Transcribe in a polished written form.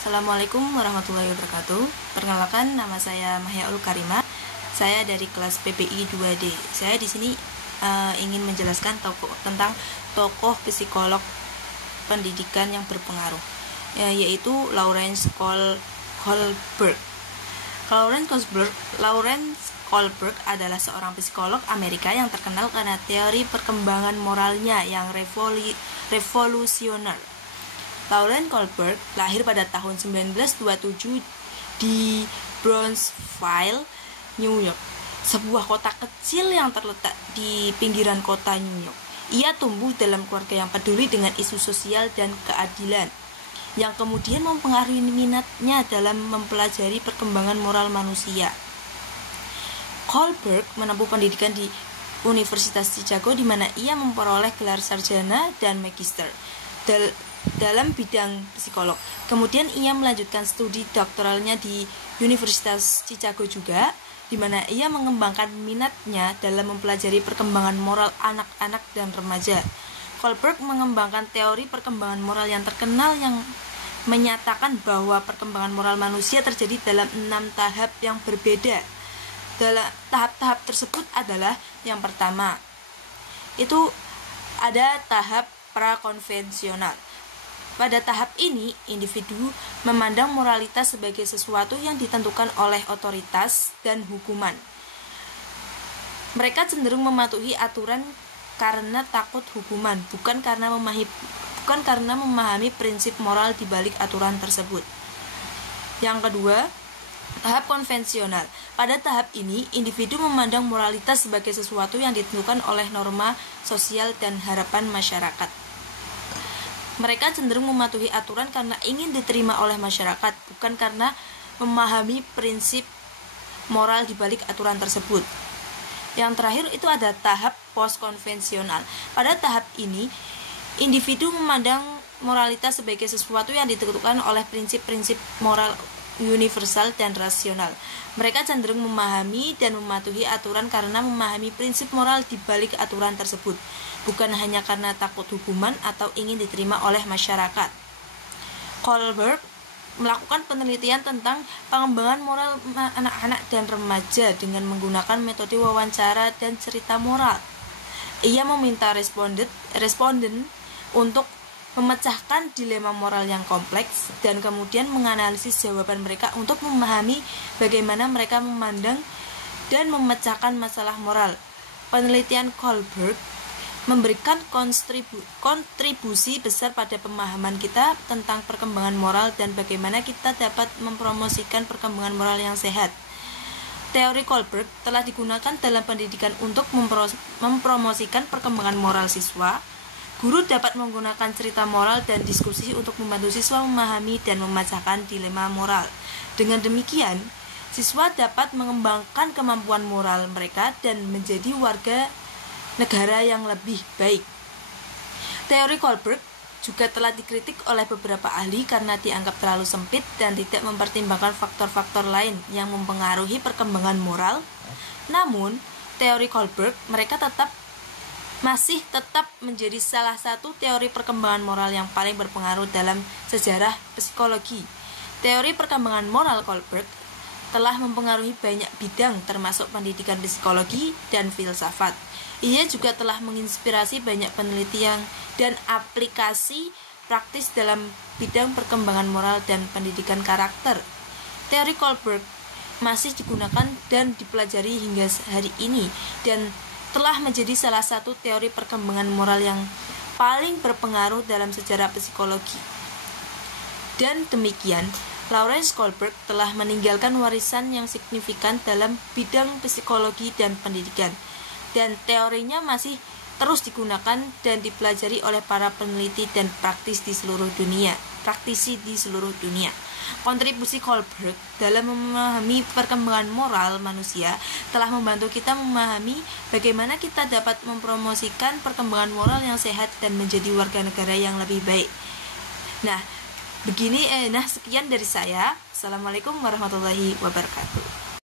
Assalamualaikum warahmatullahi wabarakatuh. Perkenalkan, nama saya Mahyaul Karima. Saya dari kelas PPI 2D. Saya di sini ingin menjelaskan tentang tokoh psikolog pendidikan yang berpengaruh, yaitu Lawrence Kohlberg. Lawrence Kohlberg adalah seorang psikolog Amerika yang terkenal karena teori perkembangan moralnya yang revolusioner. Lawrence Kohlberg lahir pada tahun 1927 di Brownsville, New York, sebuah kota kecil yang terletak di pinggiran kota New York. Ia tumbuh dalam keluarga yang peduli dengan isu sosial dan keadilan, yang kemudian mempengaruhi minatnya dalam mempelajari perkembangan moral manusia. Kohlberg menempuh pendidikan di Universitas Chicago, di mana ia memperoleh gelar sarjana dan magister dalam bidang psikolog. Kemudian ia melanjutkan studi doktoralnya di Universitas Chicago juga, di mana ia mengembangkan minatnya dalam mempelajari perkembangan moral anak-anak dan remaja. Kohlberg mengembangkan teori perkembangan moral yang terkenal yang menyatakan bahwa perkembangan moral manusia terjadi dalam 6 tahap yang berbeda. Dalam tahap-tahap tersebut adalah yang pertama, itu ada tahap prakonvensional. Pada tahap ini, individu memandang moralitas sebagai sesuatu yang ditentukan oleh otoritas dan hukuman. Mereka cenderung mematuhi aturan karena takut hukuman, bukan karena memahami prinsip moral di balik aturan tersebut. Yang kedua, tahap konvensional. Pada tahap ini, individu memandang moralitas sebagai sesuatu yang ditentukan oleh norma sosial dan harapan masyarakat. Mereka cenderung mematuhi aturan karena ingin diterima oleh masyarakat, bukan karena memahami prinsip moral di balik aturan tersebut. Yang terakhir itu ada tahap postkonvensional. Pada tahap ini, individu memandang moralitas sebagai sesuatu yang ditentukan oleh prinsip-prinsip moral universal dan rasional. Mereka cenderung memahami dan mematuhi aturan karena memahami prinsip moral di balik aturan tersebut, bukan hanya karena takut hukuman atau ingin diterima oleh masyarakat. Kohlberg melakukan penelitian tentang pengembangan moral anak-anak dan remaja dengan menggunakan metode wawancara dan cerita moral. Ia meminta responden untuk memecahkan dilema moral yang kompleks dan kemudian menganalisis jawaban mereka untuk memahami bagaimana mereka memandang dan memecahkan masalah moral. Penelitian Kohlberg memberikan kontribusi besar pada pemahaman kita tentang perkembangan moral dan bagaimana kita dapat mempromosikan perkembangan moral yang sehat. Teori Kohlberg telah digunakan dalam pendidikan untuk mempromosikan perkembangan moral siswa. Guru dapat menggunakan cerita moral dan diskusi untuk membantu siswa memahami dan memecahkan dilema moral. Dengan demikian, siswa dapat mengembangkan kemampuan moral mereka dan menjadi warga negara yang lebih baik. Teori Kohlberg juga telah dikritik oleh beberapa ahli karena dianggap terlalu sempit dan tidak mempertimbangkan faktor-faktor lain yang mempengaruhi perkembangan moral. Namun, teori Kohlberg masih tetap menjadi salah satu teori perkembangan moral yang paling berpengaruh dalam sejarah psikologi. Teori perkembangan moral Kohlberg telah mempengaruhi banyak bidang termasuk pendidikan psikologi dan filsafat. Ia juga telah menginspirasi banyak penelitian dan aplikasi praktis dalam bidang perkembangan moral dan pendidikan karakter. Teori Kohlberg masih digunakan dan dipelajari hingga hari ini dan telah menjadi salah satu teori perkembangan moral yang paling berpengaruh dalam sejarah psikologi. Dan demikian, Lawrence Kohlberg telah meninggalkan warisan yang signifikan dalam bidang psikologi dan pendidikan, dan teorinya masih terus digunakan dan dipelajari oleh para peneliti dan praktisi di seluruh dunia. Kontribusi Kohlberg dalam memahami perkembangan moral manusia telah membantu kita memahami bagaimana kita dapat mempromosikan perkembangan moral yang sehat dan menjadi warga negara yang lebih baik. Sekian dari saya. Assalamualaikum warahmatullahi wabarakatuh.